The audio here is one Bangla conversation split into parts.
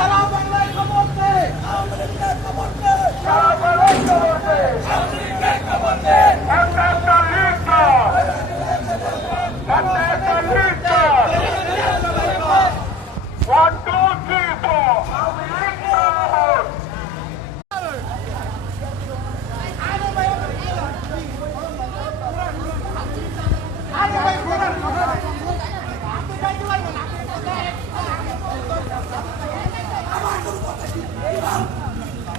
সারা বাংলায় খবর দে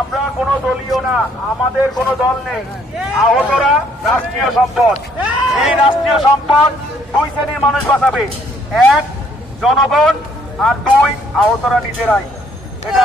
আমরা কোনো দলীয় না, আমাদের কোনো দল নেই। আহতরা রাষ্ট্রীয় সম্পদ। এই রাষ্ট্রীয় সম্পদ দুই শ্রেণির মানুষ বাঁচাবে। এক, জনগণ, আর দুই, আহতরা নিজেরাই। এটা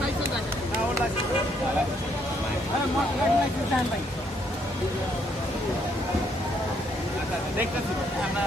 দেখতেছি আমরা